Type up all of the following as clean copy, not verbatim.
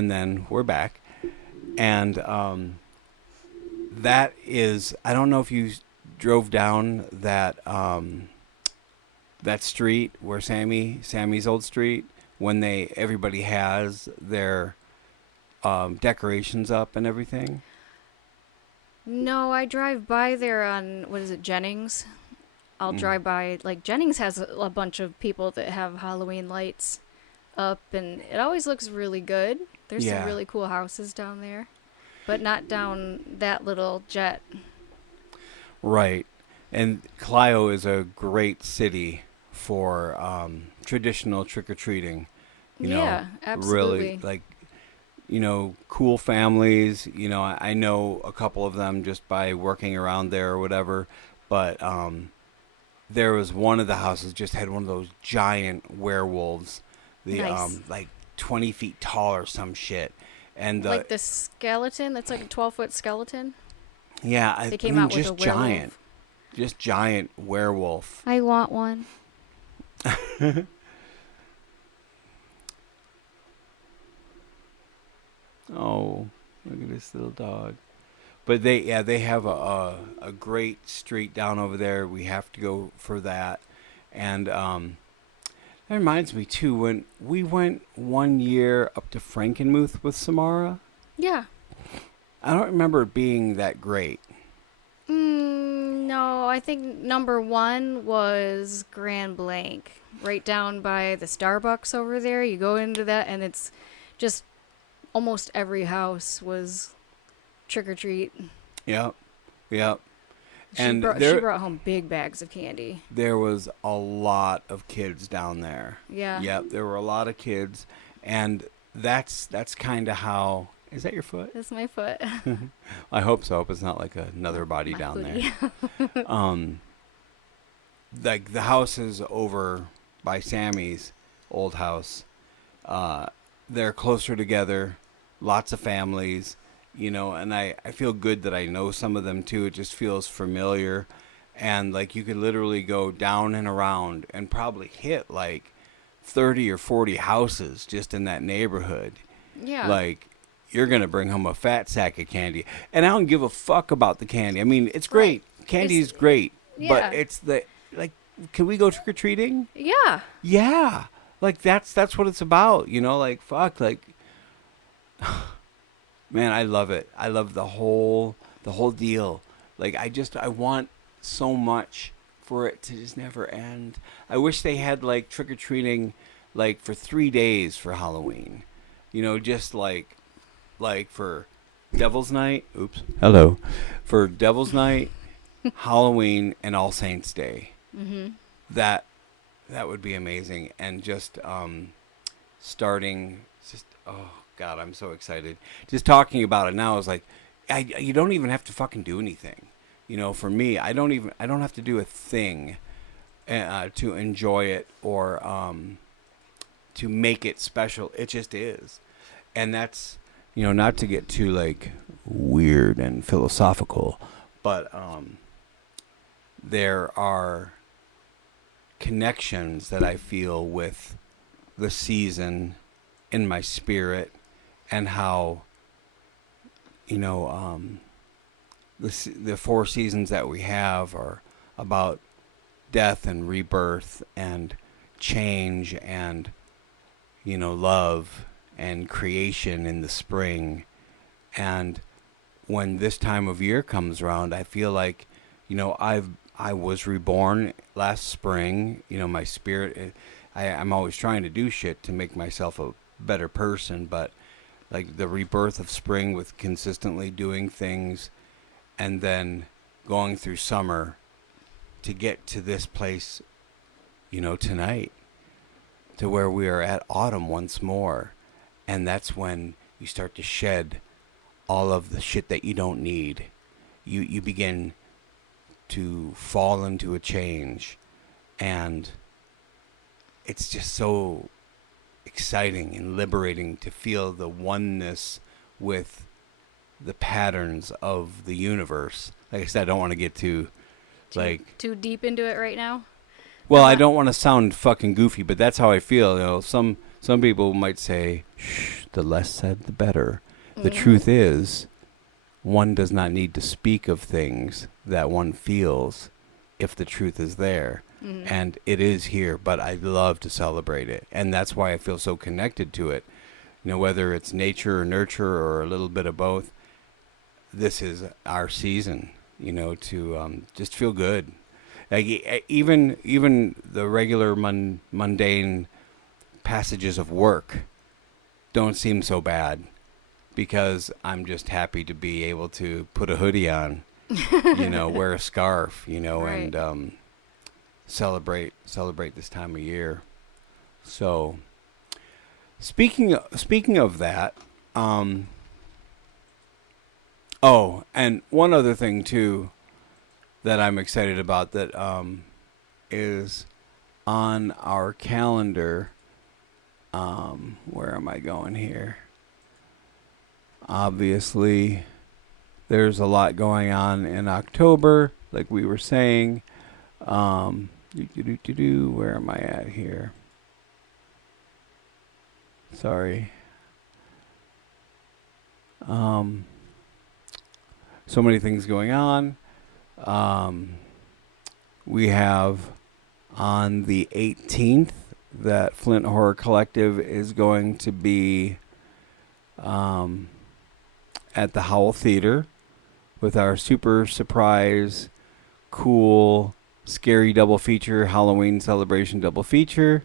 and then we're back. And that is, I don't know if you drove down that street where Sammy's old street, when everybody has their decorations up and everything. No, I drive by there on, what is it, Jennings? I'll drive by, like, Jennings has a bunch of people that have Halloween lights up, and it always looks really good. There's some really cool houses down there, but not down that little jet. Right. And Clio is a great city for traditional trick-or-treating. Yeah, absolutely. Really, like, cool families. I know a couple of them just by working around there or whatever, but there was one of the houses just had one of those giant werewolves, Nice. like 20 feet tall or some shit. And Like the skeleton, that's like a 12-foot skeleton. yeah, They came out with just a werewolf. giant werewolf. I want one. Oh, look at this little dog. But they have a great street down over there. We have to go for that. And that reminds me too, when we went one year up to Frankenmuth with Samara, Yeah. I don't remember it being that great. No, I think number one was Grand Blanc, right down by the Starbucks over there. You go into that, and it's just almost every house was trick or treat. Yep. Yep. She And brought home big bags of candy. there was a lot of kids down there. Yeah. Yep, there were a lot of kids, and that's kind of how. Is that your foot? That's my foot. I hope so. But it's not like another body My down hoodie. there. Like the houses over by Sammy's old house, they're closer together. Lots of families, and I feel good that I know some of them too. It just feels familiar, and like you could literally go down and around and probably hit like 30 or 40 houses just in that neighborhood. Yeah. Like, you're going to bring home a fat sack of candy. And I don't give a fuck about the candy. I mean, it's great. Right. Candy It's- is great. yeah. But it's like, can we go trick-or-treating? Yeah. Yeah. Like, that's what it's about. Like, fuck. Like, man, I love it. I love the whole deal. Like, I want so much for it to just never end. I wish they had, like, trick-or-treating, like, for 3 days for Halloween. Just like for Devil's Night. Oops. Hello. For Devil's Night, Halloween, and All Saints Day. Mm-hmm. That would be amazing. And just starting, oh God, I'm so excited. Just talking about it now is like, you don't even have to fucking do anything. For me, I don't have to do a thing to enjoy it or to make it special. It just is. And that's, not to get too like weird and philosophical, but there are connections that I feel with the season in my spirit, and how the 4 seasons that we have are about death and rebirth and change and love and creation in the spring. And when this time of year comes around, I feel like I was reborn last spring. My spirit, I'm always trying to do shit to make myself a better person, but like the rebirth of spring with consistently doing things, and then going through summer to get to this place, tonight, to where we are at autumn once more. And that's when you start to shed all of the shit that you don't need. You begin to fall into a change, and it's just so exciting and liberating to feel the oneness with the patterns of the universe. Like I said, I don't want to get too deep into it right now. well, I don't want to sound fucking goofy, but that's how I feel. Some Some people might say, shh, the less said, the better. The Mm-hmm. truth is, one does not need to speak of things that one feels if the truth is there. Mm-hmm. And it is here, but I love to celebrate it. And that's why I feel so connected to it. You know, whether it's nature or nurture or a little bit of both, this is our season, you know, to just feel good. Like even the regular mundane passages of work don't seem so bad because I'm just happy to be able to put a hoodie on, you know, wear a scarf, you know, Right. and celebrate this time of year. So speaking of that, oh, and one other thing too that I'm excited about that is on our calendar. Where am I going here? Obviously, there's a lot going on in October, like we were saying. Where am I at here? Sorry. So many things going on. We have on the 18th that Flint Horror Collective is going to be at the Howl Theater with our super surprise, cool, scary double feature, Halloween celebration double feature,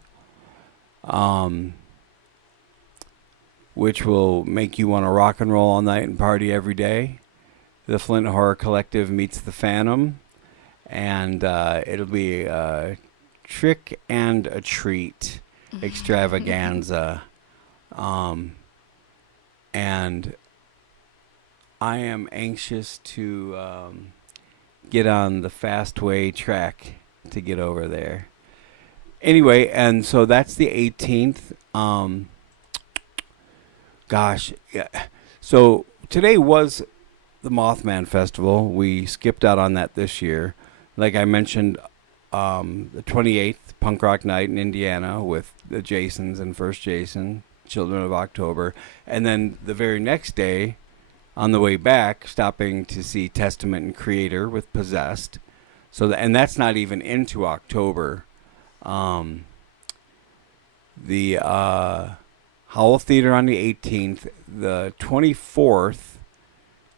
which will make you want to rock and roll all night and party every day. The Flint Horror Collective meets the Phantom, and it'll be a trick and a treat extravaganza. And I am anxious to get on the Fastway track to get over there. Anyway, and so that's the 18th. Gosh, yeah. So today was the Mothman Festival. We skipped out on that this year. Like I mentioned, the 28th, Punk Rock Night in Indiana with the Jasons and First Jason, Children of October. And then the very next day, on the way back, stopping to see Testament and Creator with Possessed. So, and that's not even into October. The Howl Theater on the 18th. The 24th,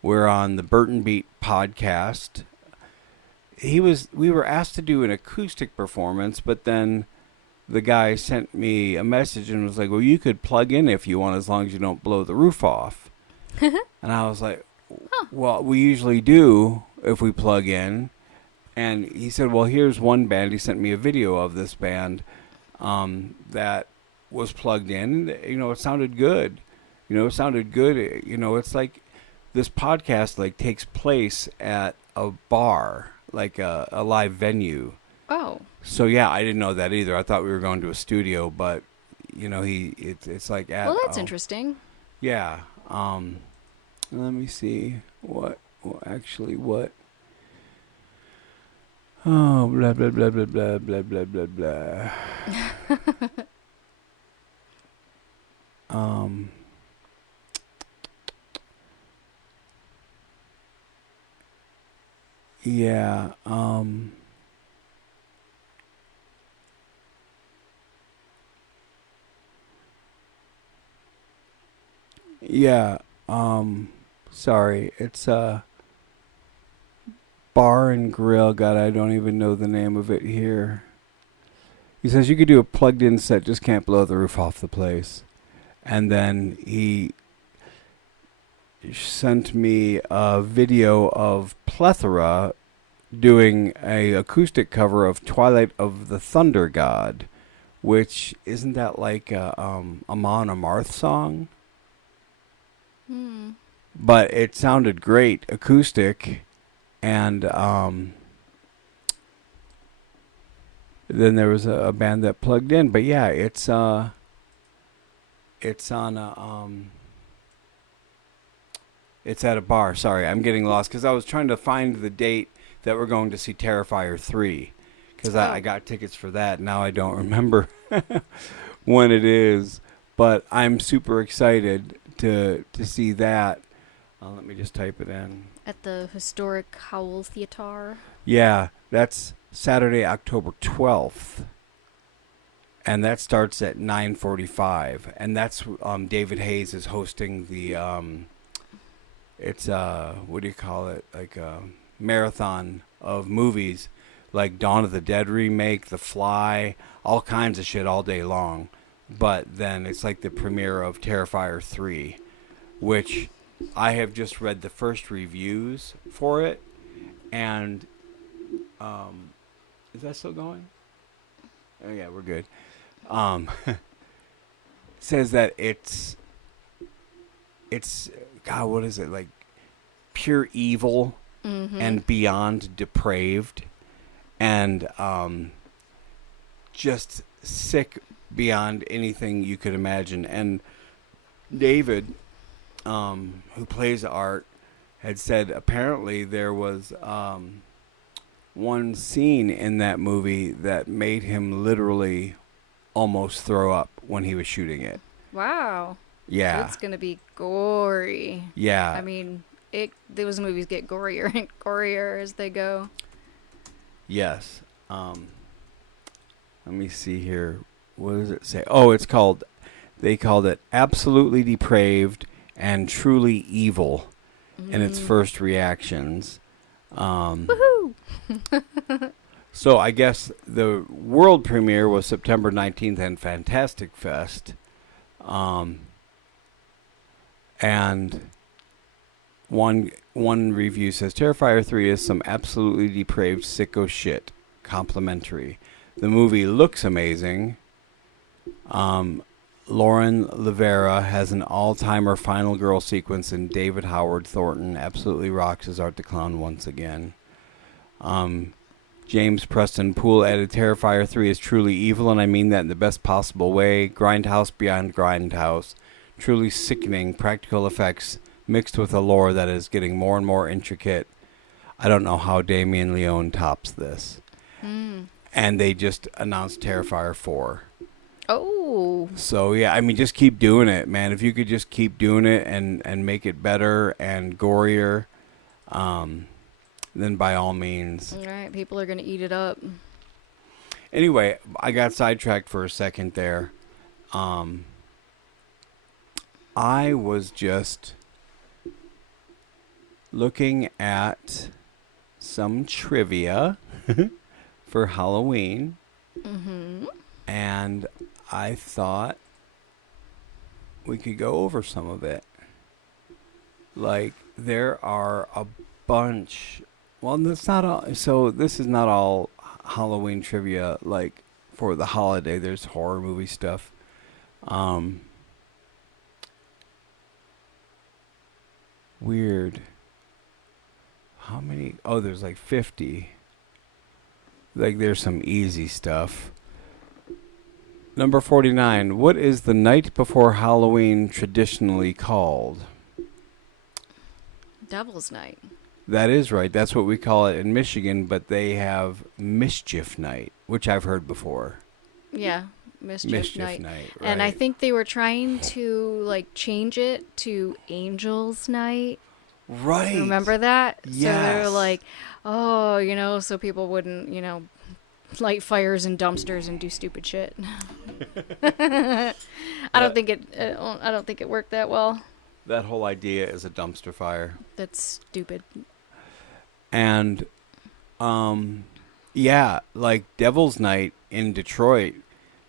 we're on the Burton Beat podcast. We were asked to do an acoustic performance, but then the guy sent me a message and was like, well, you could plug in if you want, as long as you don't blow the roof off. And I was like, well, we usually do if we plug in. And he said, well, here's one band. He sent me a video of this band that was plugged in. You know, it sounded good. You know, it's like this podcast like takes place at a bar, like a live venue. Oh. So yeah, I didn't know that either. I thought we were going to a studio, but you know, it's like at. Well, that's interesting. Yeah. Let me see what. Oh, blah blah blah blah blah blah blah blah blah. Yeah. Yeah. Sorry. It's Bar and Grill. God, I don't even know the name of it here. He says you could do a plugged-in set, just can't blow the roof off the place. And then he sent me a video of Plethora doing a acoustic cover of Twilight of the Thunder God, which isn't that like a Amon Amarth song? Hmm. But it sounded great acoustic, and then there was a band that plugged in. But yeah, it's on a it's at a bar. Sorry, I'm getting lost because I was trying to find the date that we're going to see Terrifier 3, because I got tickets for that. Now I don't remember when it is. But I'm super excited to see that. Let me just type it in. At the historic Howell Theater. Yeah, that's Saturday, October 12th. And that starts at 9:45, and that's David Hayes is hosting the it's what do you call it, like a marathon of movies, like Dawn of the Dead remake, The Fly, all kinds of shit all day long. But then it's like the premiere of Terrifier 3, which I have just read the first reviews for it, and is that still going? Oh yeah, we're good. Says that it's God, what is it, like pure evil and beyond depraved, and just sick beyond anything you could imagine. And David, who plays Art, had said apparently there was one scene in that movie that made him literally almost throw up when he was shooting it. Wow. Yeah. It's going to be gory. Yeah. I mean, those movies get gorier and gorier as they go. Yes. Let me see here. What does it say? Oh, they called it Absolutely Depraved and Truly Evil in its first reactions. Woohoo! So I guess the world premiere was September 19th in Fantastic Fest. And one review says Terrifier 3 is some absolutely depraved sicko shit. Complimentary. The movie looks amazing. Lauren Rivera has an all-timer final girl sequence, and David Howard Thornton absolutely rocks as Art the Clown once again. James Preston Poole added Terrifier 3 is truly evil, and I mean that in the best possible way. Grindhouse beyond Grindhouse. Truly sickening practical effects mixed with a lore that is getting more and more intricate. I don't know how Damien Leone tops this. And they just announced Terrifier 4. Oh. So, yeah, I mean, just keep doing it, man. If you could just keep doing it and make it better and gorier, then by all means. All right, people are going to eat it up. Anyway, I got sidetracked for a second there. I was just looking at some trivia for Halloween. And I thought we could go over some of it. Like, there are a bunch. Well, that's not all. So this is not all Halloween trivia. Like, for the holiday, there's horror movie stuff. Weird. How many? Oh, there's like 50. Like, there's some easy stuff. Number 49. What is the night before Halloween traditionally called? Devil's Night. That is right. That's what we call it in Michigan, but they have Mischief Night, which I've heard before. Yeah, Mischief Night. Right. And I think they were trying to, like, change it to Angel's Night. Right. Remember that? Yes. So they were like, oh, so people wouldn't, light fires in dumpsters and do stupid shit. I don't think it worked that well. That whole idea is a dumpster fire. That's stupid. And, yeah, like Devil's Night in Detroit,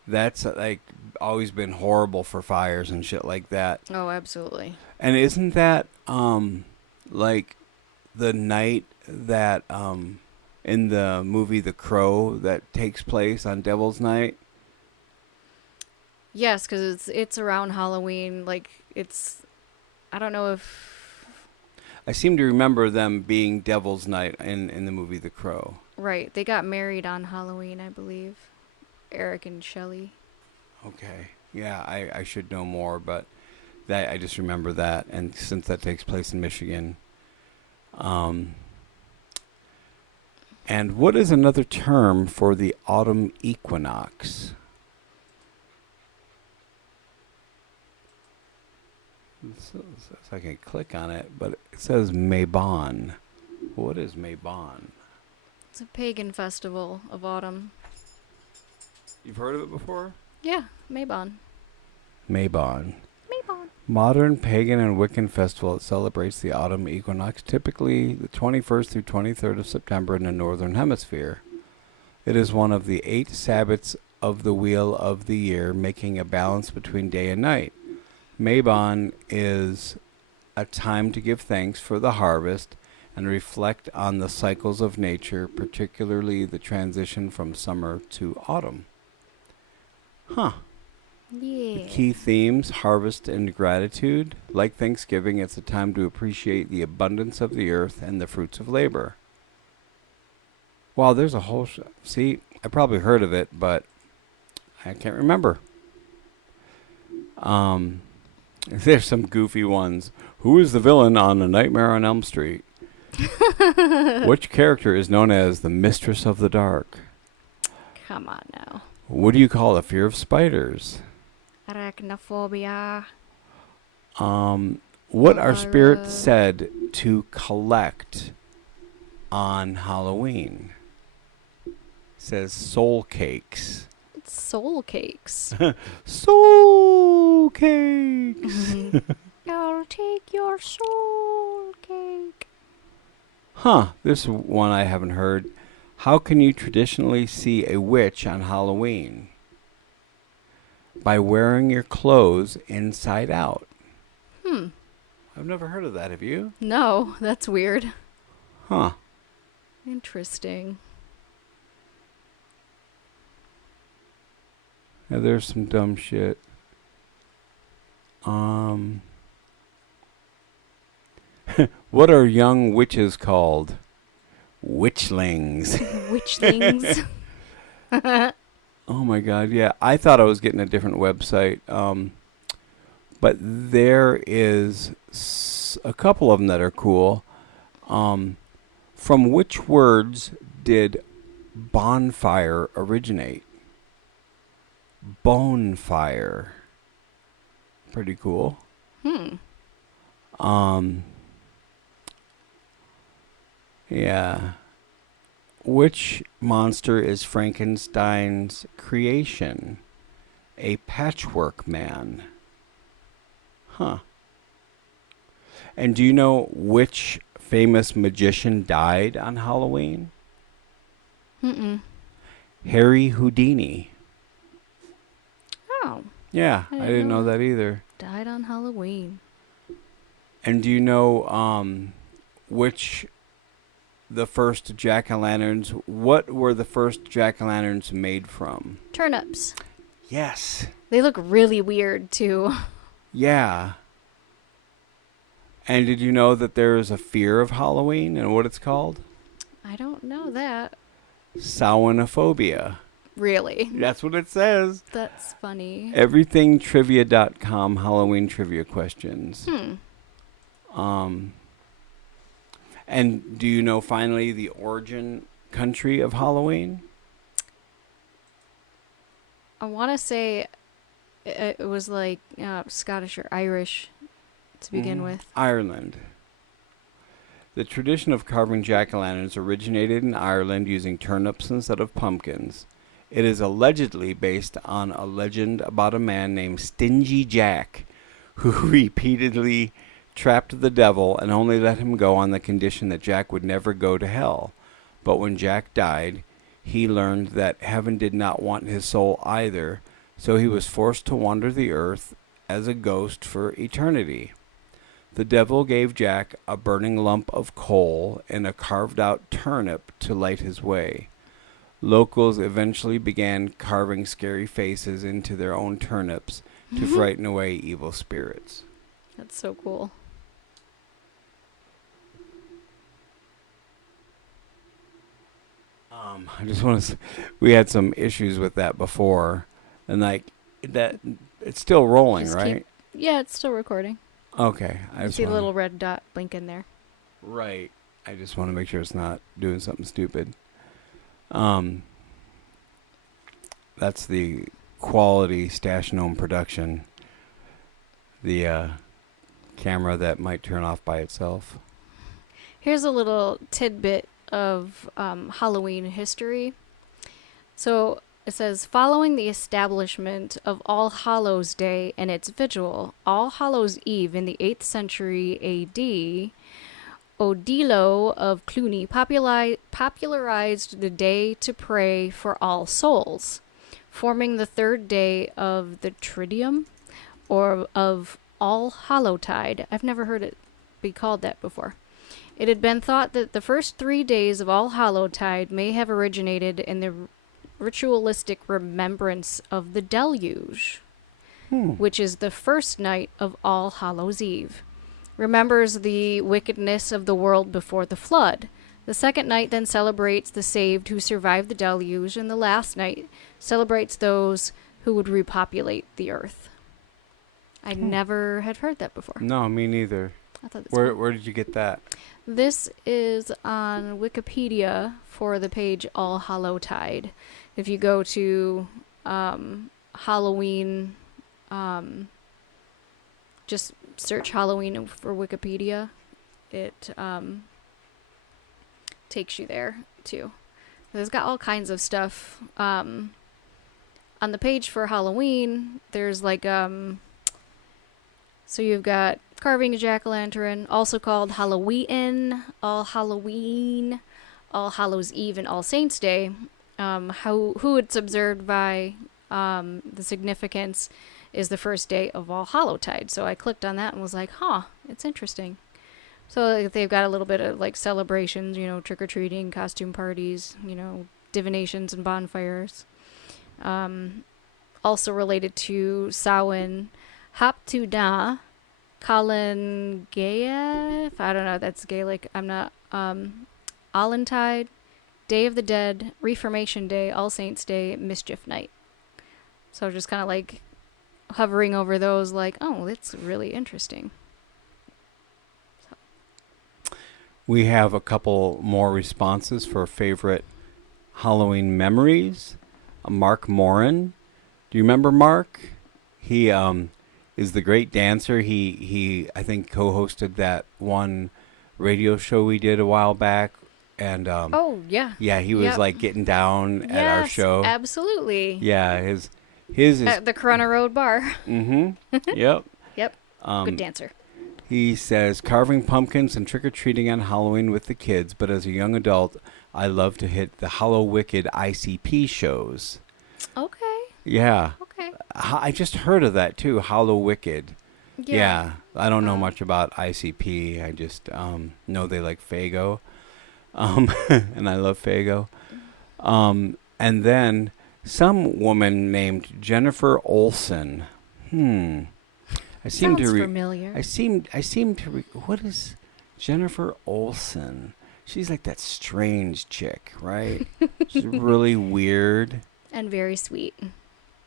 that's like always been horrible for fires and shit like that. Oh, absolutely. And isn't that, like the night that, in the movie The Crow that takes place on Devil's Night? Yes, because it's around Halloween. Like, I don't know if... I seem to remember them being Devil's Night in the movie The Crow. Right. They got married on Halloween, I believe. Eric and Shelley. Okay. Yeah, I should know more, but that I just remember that. And since that takes place in Michigan. And what is another term for the autumn equinox? So I can click on it, but it says Mabon. What is Mabon? It's a pagan festival of autumn. You've heard of it before? Yeah, Mabon. Mabon. Mabon. Modern pagan and Wiccan festival that celebrates the autumn equinox, typically the 21st through 23rd of September in the northern hemisphere. It is one of the 8 Sabbats of the wheel of the year, making a balance between day and night. Mabon is a time to give thanks for the harvest and reflect on the cycles of nature, particularly the transition from summer to autumn. Huh. Yeah. The key themes, harvest and gratitude. Like Thanksgiving, it's a time to appreciate the abundance of the earth and the fruits of labor. Wow, there's a whole... See, I probably heard of it, but I can't remember. There's some goofy ones. Who is the villain on A Nightmare on Elm Street? Which character is known as the Mistress of the Dark? Come on now. What do you call the fear of spiders? Arachnophobia. What are spirits said to collect on Halloween? It says soul cakes. It's soul cakes. Soul cakes. I'll take your soul cake. Huh, this one I haven't heard. How can you traditionally see a witch on Halloween? By wearing your clothes inside out. I've never heard of that, have you? No, that's weird. Huh. Interesting. Yeah, there's some dumb shit. What are young witches called? Witchlings. Witchlings. Oh my god, yeah. I thought I was getting a different website. But there is a couple of them that are cool. From which words did bonfire originate? Bonefire. Pretty cool. Yeah. Which monster is Frankenstein's creation? A patchwork man. Huh. And do you know which famous magician died on Halloween? Harry Houdini. Oh. Yeah, I didn't know that either. Died on Halloween. And do you know which the first jack-o'-lanterns, what were the first jack-o'-lanterns made from? Turnips. Yes. They look really weird, too. Yeah. And did you know that there is a fear of Halloween and what it's called? I don't know that. Samhainophobia. Really? That's what it says. That's funny. Everythingtrivia.com Halloween trivia questions. And do you know finally the origin country of Halloween? I want to say it was like Scottish or Irish to begin with. Ireland. The tradition of carving jack-o'-lanterns originated in Ireland using turnips instead of pumpkins. It is allegedly based on a legend about a man named Stingy Jack, who repeatedly trapped the devil and only let him go on the condition that Jack would never go to hell. But when Jack died, he learned that heaven did not want his soul either, so he was forced to wander the earth as a ghost for eternity. The devil gave Jack a burning lump of coal and a carved-out turnip to light his way. Locals eventually began carving scary faces into their own turnips to frighten away evil spirits. That's so cool. I just want to. We had some issues with that before, and like that, it's still rolling, Just right? Yeah, it's still recording. Okay, I You just see a wanna, little red dot blinking there. right. I just want to make sure it's not doing something stupid. That's the quality Stash Gnome production. The camera that might turn off by itself. Here's a little tidbit of Halloween history. So it says, following the establishment of All Hallows Day and its vigil, All Hallows Eve in the 8th century A.D., Odilo of Cluny popularized the day to pray for all souls, forming the third day of the Triduum, or of All Hallowtide. I've never heard it be called that before. It had been thought that the first 3 days of All Hallowtide may have originated in the ritualistic remembrance of the deluge, which is the first night of All Hallows Eve. Remembers the wickedness of the world before the flood. The second night then celebrates the saved who survived the deluge, and the last night celebrates those who would repopulate the earth. I never had heard that before. No, me neither. I thought that's Where did you get that? This is on Wikipedia for the page All Hallowtide. If you go to Halloween, just search Halloween for Wikipedia, it takes you there too. It's got all kinds of stuff. On the page for Halloween, there's like so you've got carving a jack-o'-lantern, also called Halloween, All Halloween, All Hallows Eve, and All Saints Day. Who it's observed by, the significance is the first day of All Hallowtide. So I clicked on that and was like, it's interesting. So they've got a little bit of like celebrations, trick-or-treating, costume parties, divinations and bonfires. Also related to Samhain, Haptuda, Calangaeaf, I don't know, that's Gaelic, I'm not, Allantide, Day of the Dead, Reformation Day, All Saints Day, Mischief Night. So just kind of like hovering over those like, that's really interesting. We have a couple more responses for favorite Halloween memories. Mark Morin. Do you remember Mark? He is the great dancer. He I think co-hosted that one radio show we did a while back, and yeah, he was like getting down at our show. Absolutely. Yeah, his is at the Corona Road Bar. Yep. Yep. Good dancer. He says carving pumpkins and trick-or-treating on Halloween with the kids, but as a young adult, I love to hit the Hallow Wicked ICP shows. Okay. Yeah. Okay. I just heard of that too, Hallow Wicked. Yeah. I don't know much about ICP. I just know they like Faygo. And I love Faygo. And then some woman named Jennifer Olson. Sounds familiar. I seem to what is Jennifer Olson? She's like that strange chick, right? She's really weird. And very sweet.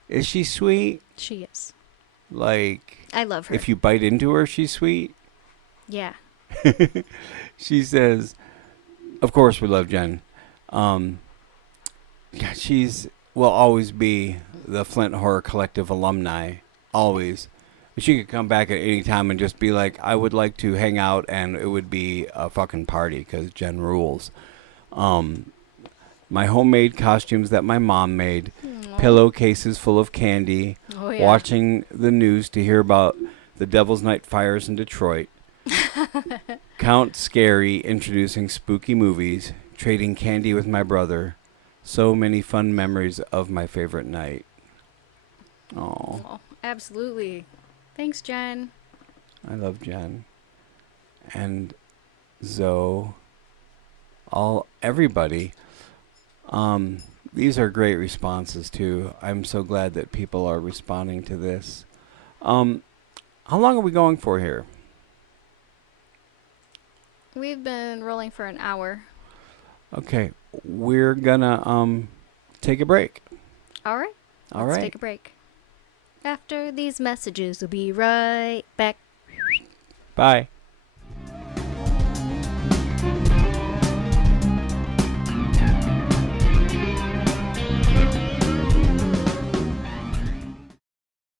Is she sweet? She is. Like, I love her. If you bite into her, she's sweet? Yeah. She says, of course we love Jen. Yeah, will always be the Flint Horror Collective alumni. Always. She could come back at any time and just be like, I would like to hang out, and it would be a fucking party because Jen rules. My homemade costumes that my mom made, pillowcases full of candy, watching the news to hear about the Devil's Night fires in Detroit, Count Scary introducing spooky movies, trading candy with my brother. So many fun memories of my favorite night. Oh, absolutely. Thanks, Jen. I love Jen. And Zoe. Everybody. These are great responses too. I'm so glad that people are responding to this. How long are we going for here? We've been rolling for an hour. Okay, we're gonna take a break. All right. Let's take a break. After these messages, we'll be right back. Bye.